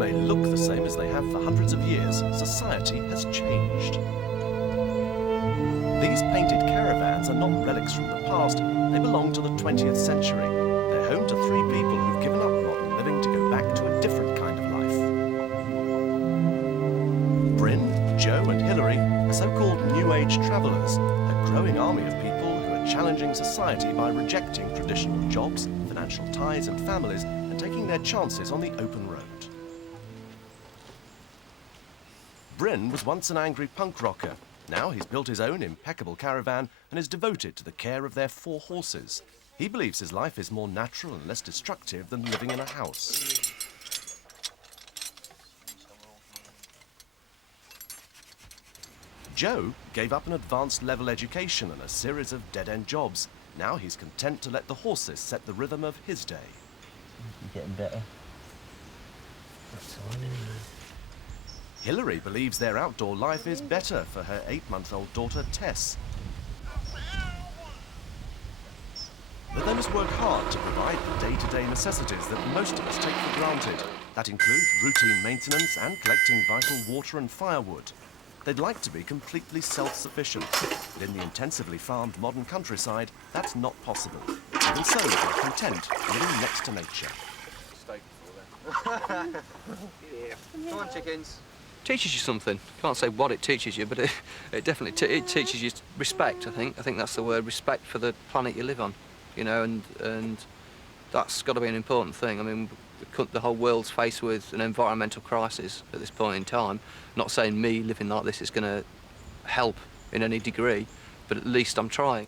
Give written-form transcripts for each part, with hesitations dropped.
may look the same as they have for hundreds of years, society has changed. These painted caravans are not relics from the past, they belong to the 20th century. They're home to three people who've given up modern living to go back to a different kind of life. Bryn, Joe and Hilary are so-called New Age travellers, a growing army of people who are challenging society by rejecting traditional jobs, financial ties and families, and taking their chances on the open road. Bryn was once an angry punk rocker. Now he's built his own impeccable caravan and is devoted to the care of their 4 horses. He believes his life is more natural and less destructive than living in a house. Joe gave up an advanced level education and a series of dead-end jobs. Now he's content to let the horses set the rhythm of his day. You're getting better. That's all anyway. Hilary believes their outdoor life is better for her 8-month-old daughter, Tess. But they must work hard to provide the day-to-day necessities that most of us take for granted. That includes routine maintenance and collecting vital water and firewood. They'd like to be completely self-sufficient, but in the intensively farmed modern countryside, that's not possible. Even so, they're content living next to nature. Yeah. Come on, chickens. Teaches you something. Can't say what it teaches you, but it definitely it teaches you respect. I think that's the word, respect for the planet you live on. You know, and that's got to be an important thing. I mean, the whole world's faced with an environmental crisis at this point in time. Not saying me living like this is going to help in any degree, but at least I'm trying.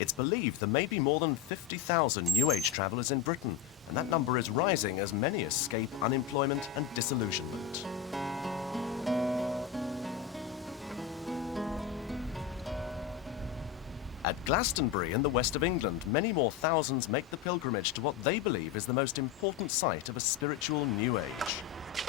It's believed there may be more than 50,000 New Age travellers in Britain, and that number is rising as many escape unemployment and disillusionment. At Glastonbury in the west of England, many more thousands make the pilgrimage to what they believe is the most important site of a spiritual New Age.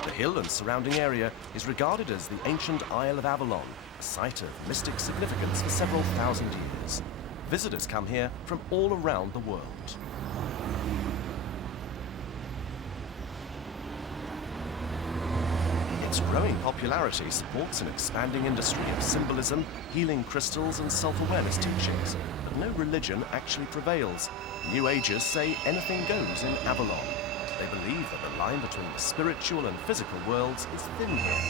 The hill and surrounding area is regarded as the ancient Isle of Avalon, a site of mystic significance for several thousand years. Visitors come here from all around the world. Its growing popularity supports an expanding industry of symbolism, healing crystals and self-awareness teachings, but no religion actually prevails. New Agers say anything goes in Avalon. They believe that the line between the spiritual and physical worlds is thin here.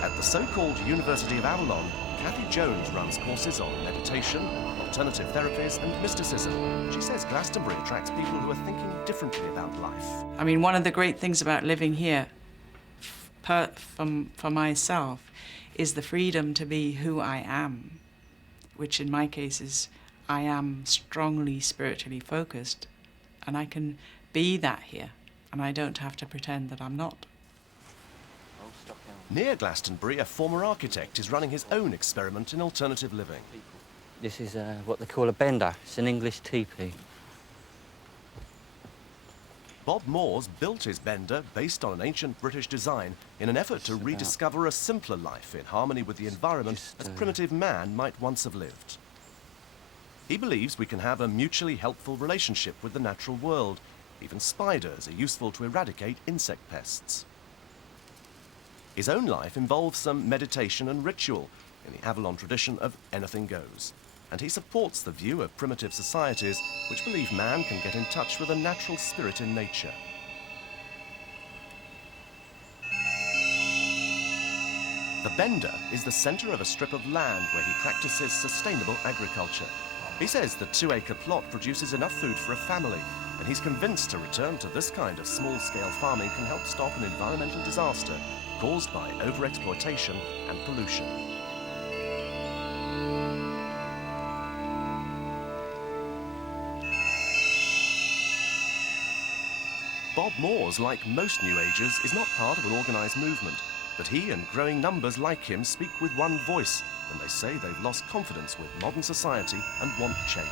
At the so-called University of Avalon, Kathy Jones runs courses on meditation, alternative therapies and mysticism. She says Glastonbury attracts people who are thinking differently about life. I mean, one of the great things about living here for myself is the freedom to be who I am, which in my case is I am strongly spiritually focused, and I can be that here, and I don't have to pretend that I'm not. Near Glastonbury, a former architect is running his own experiment in alternative living. This is what they call a bender. It's an English teepee. Bob Moores built his bender based on an ancient British design in an effort to rediscover a simpler life in harmony with the environment as primitive man might once have lived. He believes we can have a mutually helpful relationship with the natural world. Even spiders are useful to eradicate insect pests. His own life involves some meditation and ritual in the Avalon tradition of anything goes. And he supports the view of primitive societies which believe man can get in touch with a natural spirit in nature. The bender is the centre of a strip of land where he practices sustainable agriculture. He says the 2-acre plot produces enough food for a family, and he's convinced a return to this kind of small-scale farming can help stop an environmental disaster caused by overexploitation and pollution. Bob Moores, like most New Agers, is not part of an organised movement, but he and growing numbers like him speak with one voice when they say they've lost confidence with modern society and want change.